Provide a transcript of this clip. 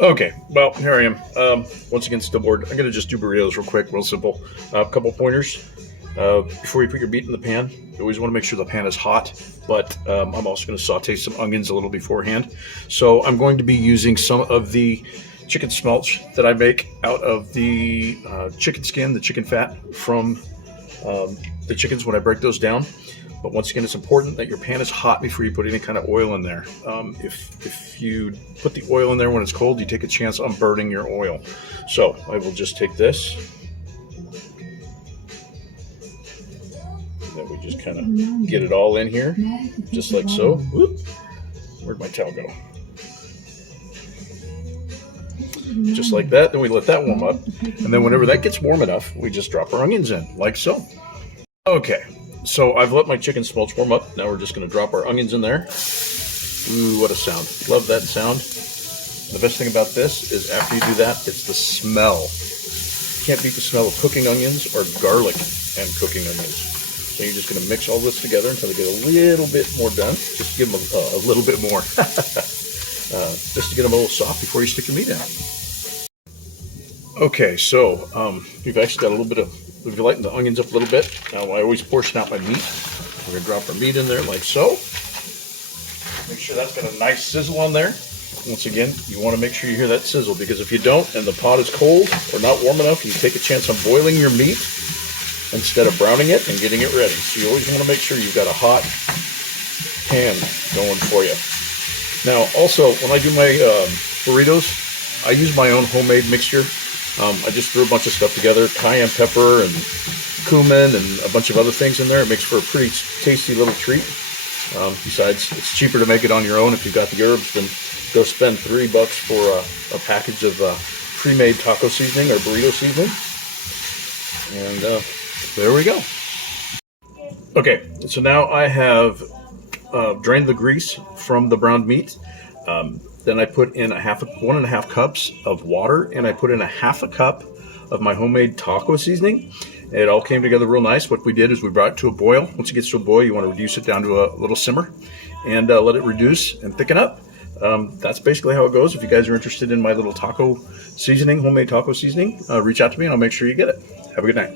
Okay, well, here I am. Once again, still bored. I'm going to just do burritos real quick, real simple. A couple pointers. Before you put your meat in the pan, you always want to make sure the pan is hot, but I'm also going to saute some onions a little beforehand. So I'm going to be using some of the chicken smelt that I make out of the chicken skin, the chicken fat from the chickens when I break those down. But once again, it's important that your pan is hot before you put any kind of oil in there. If you put the oil in there when it's cold, you take a chance on burning your oil. So I will just take this. And then we just kind of get it all in here, just like so. Whoop. Where'd my towel go? Just like that. Then we let that warm up. And then whenever that gets warm enough, we just drop our onions in, like so. Okay. So I've let my chicken smokes warm up. Now we're just going to drop our onions in there. Ooh, what a sound. Love that sound. The best thing about this is after you do that, it's the smell. You can't beat the smell of cooking onions or garlic and cooking onions. So you're just going to mix all this together until they get a little bit more done. Just give them a little bit more. Just to get them a little soft before you stick your meat in. Okay, so you've actually got a little bit of, if you lighten the onions up a little bit, now I always portion out my meat. We're going to drop our meat in there like so. Make sure that's got a nice sizzle on there. Once again, you want to make sure you hear that sizzle, because if you don't and the pot is cold or not warm enough, you take a chance on boiling your meat instead of browning it and getting it ready. So you always want to make sure you've got a hot pan going for you. Now, also, when I do my burritos, I use my own homemade mixture. I just threw a bunch of stuff together, cayenne pepper and cumin and a bunch of other things in there. It makes for a pretty tasty little treat. Besides, it's cheaper to make it on your own if you've got the herbs than go spend $3 for a package of pre-made taco seasoning or burrito seasoning. And there we go. Okay, so now I have drained the grease from the browned meat. Then I put in 1.5 cups of water, and I put in 1/2 cup of my homemade taco seasoning. It all came together real nice. What we did is we brought it to a boil. Once it gets to a boil, you want to reduce it down to a little simmer and let it reduce and thicken up. That's basically how it goes. If you guys are interested in my little taco seasoning, homemade taco seasoning, reach out to me and I'll make sure you get it. Have a good night.